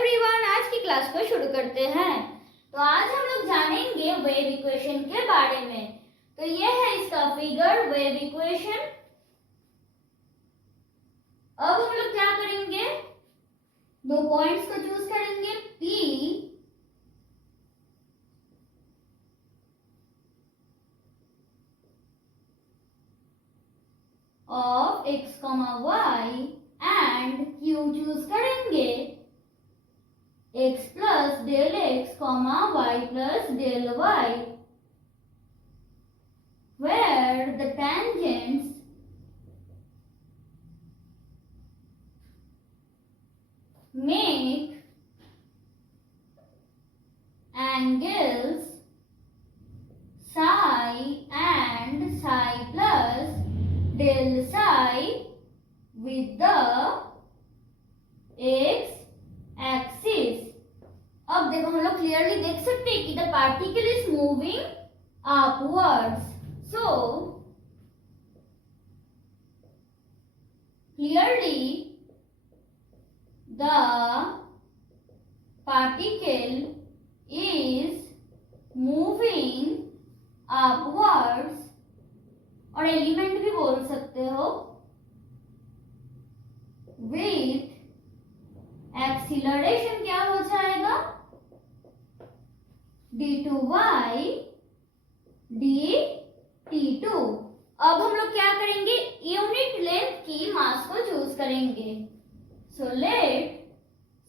Everyone, आज की class को शुरू करते हैं। तो आज हम लोग जानेंगे वेव इक्वेशन के बारे में। तो ये है इसका फिगर, वेव इक्वेशन। अब हम लोग क्या करेंगे, दो पॉइंट्स को चूज करेंगे, P of x, y and Q choose करेंगे x plus del x, y plus del y, where the tangents make angles psi and psi plus del psi with the x axis। अब देखो, हम लोग clearly देख सकते हैं कि the particle is moving upwards. So clearly the particle is moving upwards, और element भी बोल सकते हो, विथ एक्सीलरेशन क्या हो जाएगा, d2y dt2। अब हम लोग क्या करेंगे, यूनिट लेंथ की मास को चूज करेंगे। So let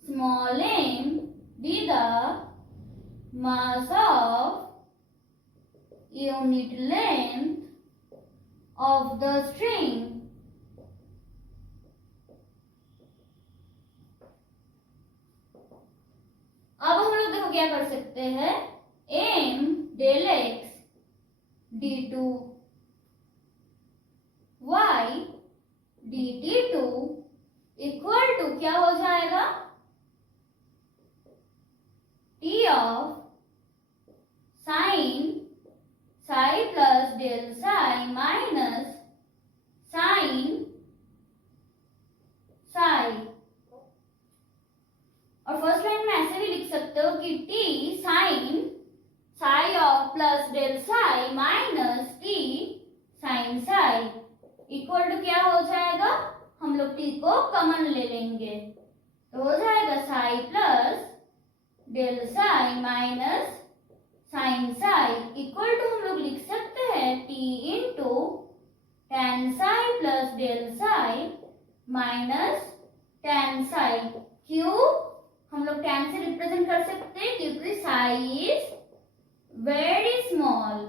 small m be the mass of unit length of the string। अब हम लोग देखो क्या कर सकते हैं, m del x d2 y dt2 equal to क्या हो जाएगा, t of sine psi plus del psi minus sine psi. और फर्स्ट लाइन में ऐसे भी लिख सकते हो कि t sine psi of plus del psi minus t sine psi equal to क्या हो जाएगा, हम लोग t को कॉमन ले लेंगे तो हो जाएगा psi plus del psi minus sine psi equal to हम लोग लिख सकते हैं t into ten psi plus del psi minus ten psi. क्यों हम लोग टेन से रिप्रेजेंट कर सकते हैं, क्योंकि psi is very small.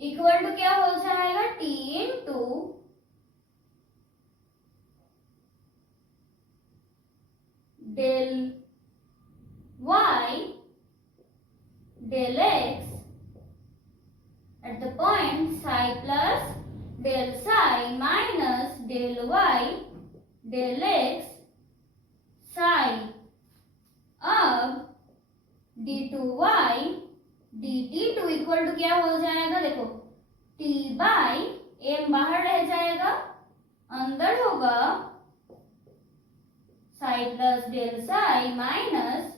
Equal to क्या हो जाएगा, t into del y del x at the point psi plus del psi minus del y del x psi। अब d2y dt2 इक्वल टू क्या हो जाएगा, देखो t बाई m बाहर रह जाएगा, अंदर होगा psi plus del psi minus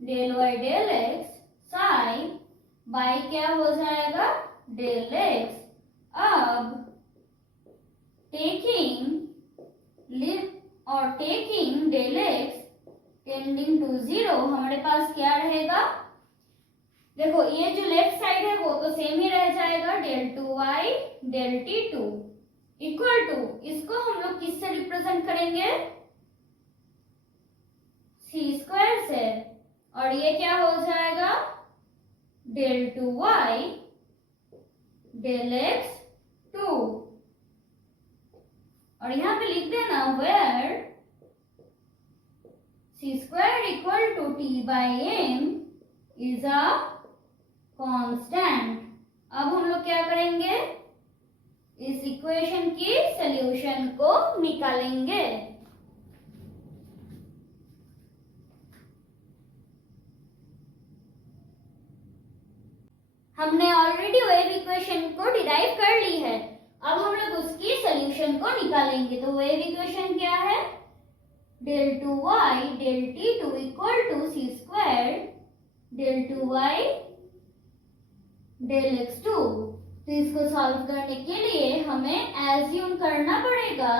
del y del x psi by क्या हो जाएगा, डेल एक्स। अब टेकिंग और taking del x tending to zero, हमारे पास क्या रहेगा, देखो ये जो लेफ्ट साइड है वो तो सेम ही रह जाएगा, del two y del t two equal to, इसको हम लोग किससे रिप्रेजेंट करेंगे, सी स्क्वायर से, और ये क्या हो जाएगा, del two y del x two. और यहां पे लिख देना where c square equal to t by m is a constant. अब हम लोग क्या करेंगे, इस इक्वेशन की सॉल्यूशन को निकालेंगे। हमने ऑलरेडी वेव इक्वेशन को डिराइव कर ली है। अब हम लोग उसकी सोल्यूशन को निकालेंगे। तो वेव इक्वेशन क्या है, del 2y del t2 equal to c square del 2y del x2। तो इसको सॉल्व करने के लिए हमें एज्यूम करना पड़ेगा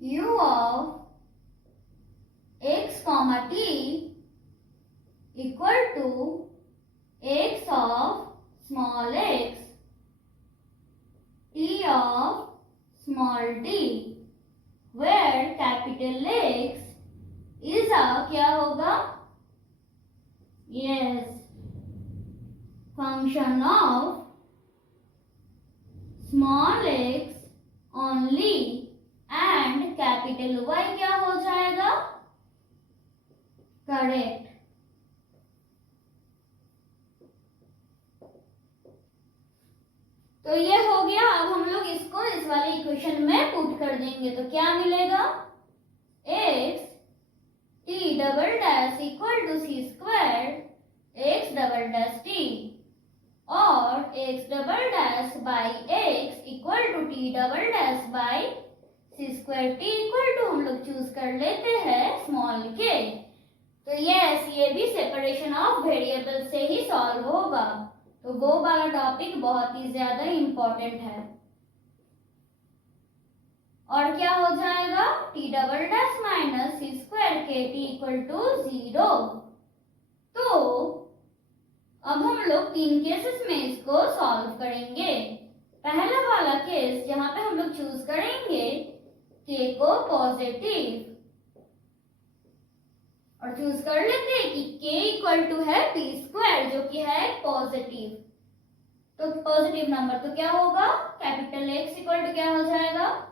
u of x comma t equal to x of small x t of small t, where capital X is a क्या होगा, yes, function of small x only and capital Y क्या हो जाएगा, करेक्ट। तो ये हो गया। अब हम लोग इसको इस वाले इक्वेशन में पुट कर देंगे। तो क्या मिलेगा, x t double dash equal to c square x double dash t और x double dash by x equal to t double dash by c square t equal to हम लोग चूज कर लेते हैं स्मॉल के। तो यस, ये भी सेपरेशन ऑफ वेरिएबल से ही सॉल्व होगा। तो वो वाला टॉपिक बहुत ही ज्यादा इंपॉर्टेंट है। और क्या हो जाएगा, टी डबल डैश माइनस सी स्क्वायर के टी इक्वल टू 0। तो अब हम लोग 3 केसेस में इसको सॉल्व करेंगे। पहला वाला केस जहां पे हम लोग चूज करेंगे के को पॉजिटिव और चूज कर लेते हैं कि k इक्वल टू है p स्क्वायर जो कि है पॉजिटिव। तो पॉजिटिव नंबर तो क्या होगा, कैपिटल X इक्वल टू क्या हो जाएगा,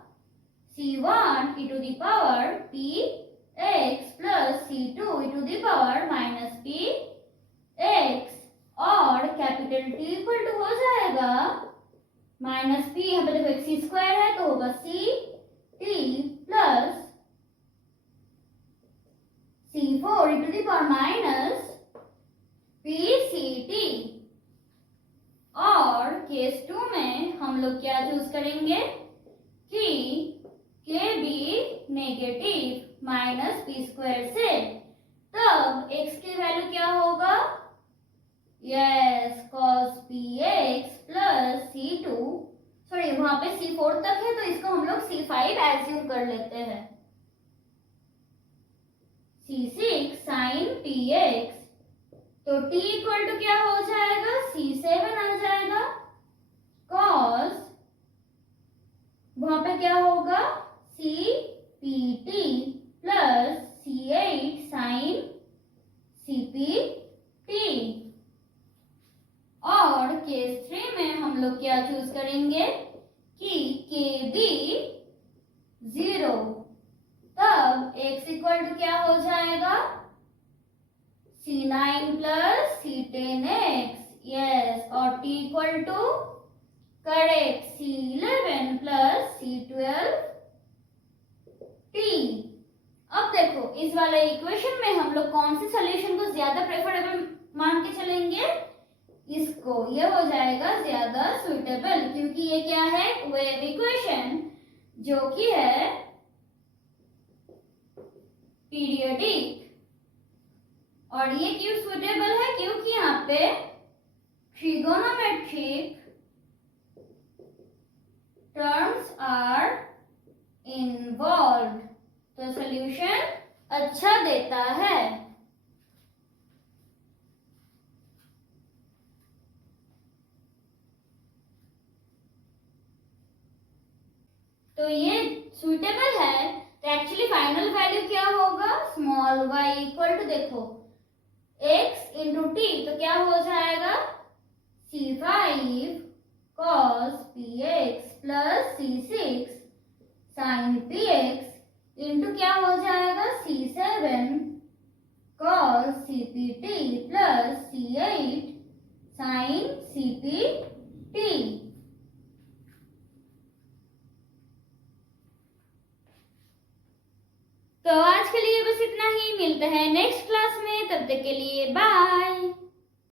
C1 e to the power p x plus C2 e to the power minus p x और कैपिटल T इक्वल टू हो जाएगा माइनस p, यहाँ पे देखो x स्क्वायर है तो होगा C t plus C4 e to the power minus PCT। और केस 2 में हम लोग क्या चूज करेंगे कि k भी नेगेटिव माइनस p स्क्वायर से, तब x की वैल्यू क्या होगा, yes, cos px plus C2, sorry वहां पे C4 तक है तो इसको हम लोग C5 एज्यूम कर लेते हैं, C6 sin px। तो t इक्वल टू क्या हो जाएगा, C7 आ जाएगा, cos वहां पे क्या होगा CPT plus C8 sin CPT। और केस 3 में हम लोग क्या चूज करेंगे कि k भी 0, तब x इक्वल टू क्या हो जाएगा, C9 प्लस C10x, यस, और t equal to correct C11 plus C12t। अब देखो इस वाले इक्वेशन में हम लोग कौन सी सोल्यूशन को ज्यादा प्रेफरेबल मान के चलेंगे, इसको, ये हो जाएगा ज्यादा सुइटेबल, क्योंकि ये क्या है, वेव इक्वेशन जो कि है पीरियोडिक। और ये क्यों सुटेबल है, क्योंकि यहाँ पे ट्रिगोनोमेट्रिक टर्म्स आर इन्वॉल्व, तो सॉल्यूशन अच्छा देता है। तो ये सुटेबल है, तो एक्चुअली फाइनल वैल्यू क्या होगा, स्मॉल y इक्वल टू देखो x इंटू टी, तो क्या हो जाएगा C5 cos px plus C6 sin px into क्या हो जाएगा C7 cos CPT plus C8 sin CPT। तो आज के लिए बस इतना ही, मिलते हैं नेक्स्ट क्लास में, तब तक के लिए बाय।